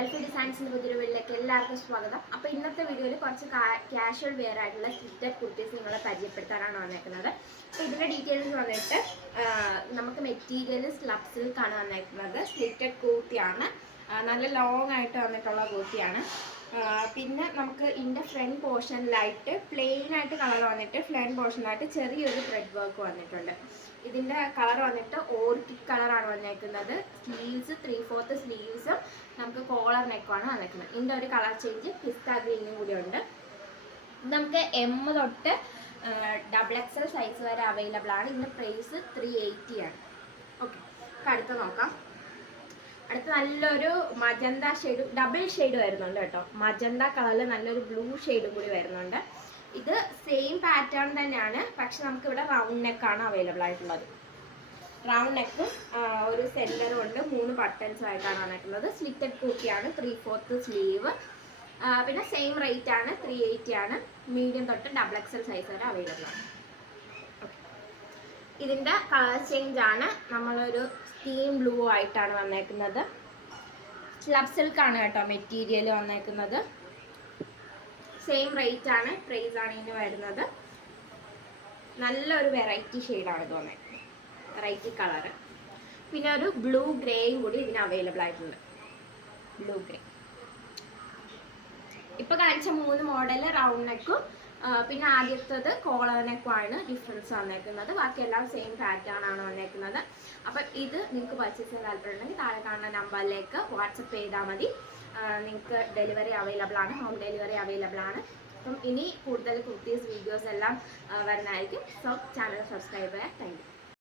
Selfie ഡിസൈൻസിൻ്റെ പുതിയൊരു വീഡിയോയിലേക്ക് എല്ലാവർക്കും സ്വാഗതം. അപ്പോൾ ഇന്നത്തെ വീഡിയോയിൽ കുറച്ച് ക്യാഷ്വൽ വെയർ ആയിട്ടുള്ള സ്ലിറ്റഡ് കുർത്തീസ് നിങ്ങളെ പരിചയപ്പെടുത്താനാണ് വന്നേക്കുന്നത്. അപ്പോൾ ഇതിൻ്റെ ഡീറ്റെയിൽസ് വന്നിട്ട് നമുക്ക് മെറ്റീരിയൽ സ്ലബ് സിൽക്കാണ് വന്നേക്കുന്നത്. സ്ലിറ്റഡ് കൂർത്തിയാണ്, നല്ല ലോങ് ആയിട്ട് വന്നിട്ടുള്ള കൂർത്തിയാണ്. പിന്നെ നമുക്ക് ഇതിൻ്റെ ഫ്രണ്ട് പോർഷനിലായിട്ട് പ്ലെയിൻ ആയിട്ട് കളർ വന്നിട്ട് ഫ്രണ്ട് പോർഷനിലായിട്ട് ചെറിയൊരു ത്രെഡ് വർക്ക് വന്നിട്ടുണ്ട്. ഇതിൻ്റെ കളർ വന്നിട്ട് ഓർക്കിഡ് കളറാണ് വന്നേക്കുന്നത്. സ്ലീവ്സ് 3/4 സ്ലീവ്സും നമുക്ക് കോളർ നെക്കുമാണ് വന്നേക്കുന്നത്. ഇതിൻ്റെ ഒരു കളർ ചേഞ്ച് പിസ്ത ഗ്രീനും കൂടി ഉണ്ട്. നമുക്ക് M തൊട്ട് XXL സൈസ് വരെ അവൈലബിൾ ആണ്. ഇതിൻ്റെ പ്രൈസ് 380 ആണ്. ഓക്കെ, അടുത്ത് നോക്കാം. അടുത്ത നല്ലൊരു മജന്ത ഷെയ്ഡ്, ഡബിൾ ഷെയ്ഡ് വരുന്നുണ്ട് കേട്ടോ. മജന്ത കളറിൽ നല്ലൊരു ബ്ലൂ ഷെയ്ഡും കൂടി വരുന്നുണ്ട്. ഇത് സെയിം പാറ്റേൺ തന്നെയാണ്, പക്ഷെ നമുക്കിവിടെ റൗണ്ട് നെക്കാണ് അവൈലബിൾ ആയിട്ടുള്ളത്. റൗണ്ട് നെക്കും ഒരു സെൻറ്ററും ഉണ്ട്, 3 ബട്ടൺസും ആയിട്ടാണ് വന്നിട്ടുള്ളത്. സ്ലിറ്റഡ് കൂർത്തിയാണ്, 3/4 സ്ലീവ്. പിന്നെ സെയിം റേറ്റ് ആണ്, 380 ആണ്. മീഡിയം തൊട്ട് XXL സൈസ് വരെ അവൈലബിൾ ആണ്. ഇതിൻ്റെ കളർ ചേഞ്ച് ആണ്, നമ്മളൊരു സ്റ്റീം ബ്ലൂ ആയിട്ടാണ് വന്നേക്കുന്നത്. സ്ലബ് സിൽക്കാണ് കേട്ടോ മെറ്റീരിയൽ വന്നേക്കുന്നത്. സെയിം റേറ്റ് ആണ്, പ്രൈസ് ആണ് ഇതിന് വരുന്നത്. നല്ലൊരു വെറൈറ്റി ഷെയ്ഡാണ് ഇത് വന്നേക്കുന്നത്, വെറൈറ്റി കളറ്. പിന്നെ ഒരു ബ്ലൂ ഗ്രേയും കൂടി ഇതിന് അവൈലബിൾ ആയിട്ടുണ്ട്. Blue grey. ഇപ്പോൾ കാണിച്ച 3 മോഡൽ റൗണ്ട് നെക്കും പിന്നെ ആദ്യത്തേത് കോളർ നെക്കുമാണ് ഡിഫറൻസ് വന്നേക്കുന്നത്. ബാക്കിയെല്ലാം സെയിം പാറ്റേൺ ആണ് വന്നേക്കുന്നത്. അപ്പം ഇത് നിങ്ങൾക്ക് പർച്ചേസ് ചെയ്യാൻ താല്പര്യമുണ്ടെങ്കിൽ താഴെ കാണുന്ന നമ്പറിലേക്ക് വാട്സപ്പ് ചെയ്താൽ മതി. നിങ്ങൾക്ക് ഡെലിവറി അവൈലബിൾ ആണ്, ഹോം ഡെലിവറി അവൈലബിൾ ആണ്. അപ്പം ഇനി കൂടുതൽ കുർത്തീസ് വീഡിയോസ് എല്ലാം വരുന്നതായിരിക്കും. സോ ചാനൽ സബ്സ്ക്രൈബ് ചെയ്യാം. Thank you.